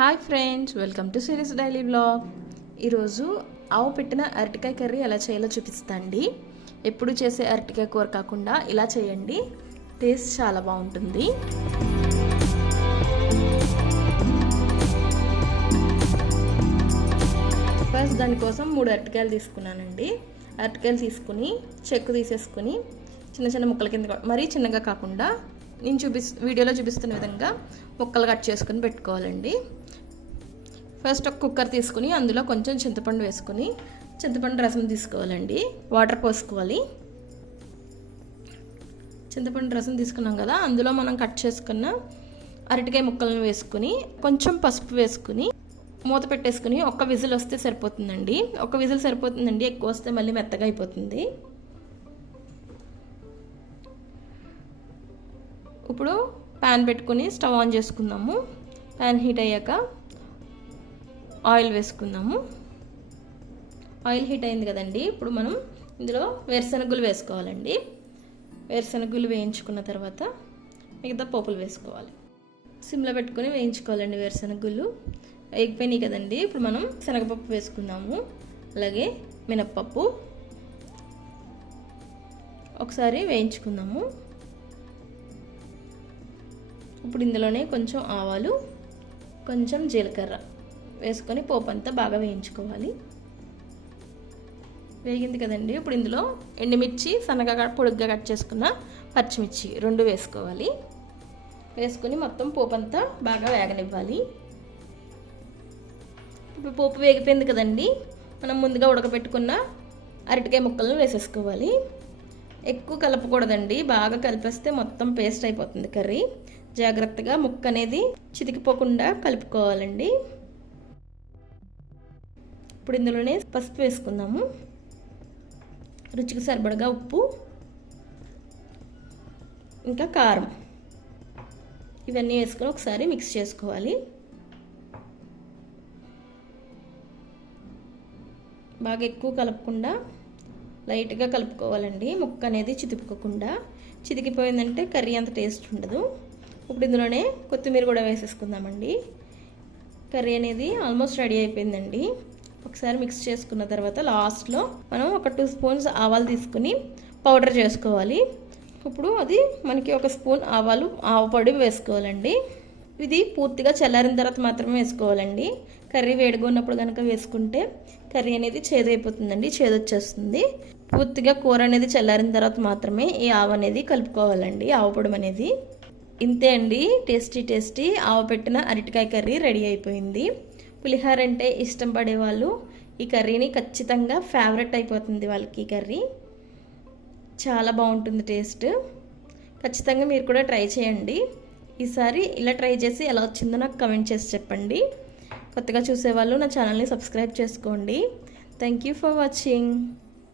Hi friends welcome to series daily vlog ఈరోజు ఆవు పెట్టిన అరటికాయ కర్రీ ఎలా చేయాలో చూపిస్తాండి. ఎప్పుడు చేసే అరటికాయ కూర కాకుండా ఇలా చేయండి. టేస్ట్ చాలా బాగుంటుంది. ఫస్ట్ దానికోసం మూడు అరటికాయలు తీసుకున్నానండి. అరటికాయలు తీసుకుని చెక్కు తీసేసుకుని చిన్న చిన్న ముక్కల కింద మరీ చిన్నగా కాకుండా నేను చూపి వీడియోలో చూపిస్తున్న విధంగా ముక్కలు కట్ చేసుకుని పెట్టుకోవాలండి. ఫస్ట్ ఒక కుక్కర్ తీసుకుని అందులో కొంచెం చింతపండు వేసుకుని చింతపండు రసం తీసుకోవాలండి. వాటర్ పోసుకోవాలి. చింతపండు రసం తీసుకున్నాం కదా అందులో మనం కట్ చేసుకున్న అరటికాయ ముక్కలను వేసుకుని కొంచెం పసుపు వేసుకుని మూత పెట్టేసుకుని ఒక్క విజిల్ వస్తే సరిపోతుందండి. ఒక విజిల్ సరిపోతుందండి ఎక్కువ వస్తే మళ్ళీ మెత్తగా అయిపోతుంది. ఇప్పుడు ప్యాన్ పెట్టుకుని స్టవ్ ఆన్ చేసుకుందాము. ప్యాన్ హీట్ అయ్యాక ఆయిల్ వేసుకుందాము. ఆయిల్ హీట్ అయింది కదండి. ఇప్పుడు మనం ఇందులో వేరుశనగులు వేసుకోవాలండి. వేరుశనగులు వేయించుకున్న తర్వాత మిగతా పోపులు వేసుకోవాలి. సిమ్లో పెట్టుకొని వేయించుకోవాలండి వేరుశనగులు. వేగిపోయినాయి కదండి. ఇప్పుడు మనం శనగపప్పు వేసుకుందాము. అలాగే మినప్పప్పు. ఒకసారి వేయించుకుందాము. ఇప్పుడు ఇందులోనే కొంచెం ఆవాలు కొంచెం జీలకర్ర. వేసుకొని పోపు అంతా బాగా వేయించుకోవాలి. వేగింది కదండి. ఇప్పుడు ఇందులో ఎండుమిర్చి సన్నగా పొడుగ్గా కట్ చేసుకున్న పచ్చిమిర్చి రెండు వేసుకోవాలి. వేసుకొని మొత్తం పోపు అంతా బాగా వేగనివ్వాలి. ఇప్పుడు పోపు వేగిపోయింది కదండి. మనం ముందుగా ఉడకబెట్టుకున్న అరటికాయ ముక్కలను వేసేసుకోవాలి. ఎక్కువ కలపకూడదండి. బాగా కలిపేస్తే మొత్తం పేస్ట్ అయిపోతుంది కర్రీ. జాగ్రత్తగా ముక్క అనేది చితికిపోకుండా కలుపుకోవాలండి. ఇప్పుడు ఇందులోనే పసుపు వేసుకుందాము. రుచికి సరిపడగా ఉప్పు ఇంకా కారం. ఇవన్నీ వేసుకొని ఒకసారి మిక్స్ చేసుకోవాలి. బాగా ఎక్కువ కలపకుండా లైట్గా కలుపుకోవాలండి. ముక్క అనేది చితిపుకోకుండా చితికిపోయిందంటే కర్రీ అంత టేస్ట్ ఉండదు. ఇప్పుడు ఇందులోనే కొత్తిమీర కూడా వేసేసుకుందామండి. కర్రీ అనేది ఆల్మోస్ట్ రెడీ అయిపోయిందండి. ఒకసారి మిక్స్ చేసుకున్న తర్వాత లాస్ట్లో మనం ఒక టూ స్పూన్స్ ఆవాలు తీసుకుని పౌడర్ చేసుకోవాలి. ఇప్పుడు అది మనకి ఒక స్పూన్ ఆవాలు ఆవపొడి వేసుకోవాలండి. ఇది పూర్తిగా చల్లారిన తర్వాత మాత్రమే వేసుకోవాలండి. కర్రీ వేడిగా ఉన్నప్పుడు కనుక వేసుకుంటే కర్రీ అనేది చేదైపోతుందండి చేదొచ్చేస్తుంది. పూర్తిగా కూర అనేది చల్లారిన తర్వాత మాత్రమే ఈ ఆవ అనేది కలుపుకోవాలండి ఆవపొడి అనేది. ఇంతే అండి టేస్టీ టేస్టీ ఆవ పెట్టిన అరటికాయ కర్రీ రెడీ అయిపోయింది. పులిహార అంటే ఇష్టం పడేవాళ్ళు. ఈ కర్రీని ఖచ్చితంగా ఫేవరెట్ అయిపోతుంది వాళ్ళకి ఈ కర్రీ. చాలా బాగుంటుంది టేస్ట్ ఖచ్చితంగా మీరు కూడా ట్రై చేయండి. ఈసారి ఇలా ట్రై చేసి ఎలా వచ్చిందో నాకు కమెంట్ చేసి చెప్పండి. కొత్తగా చూసేవాళ్ళు నా ఛానల్ని సబ్స్క్రైబ్ చేసుకోండి. Thank you for watching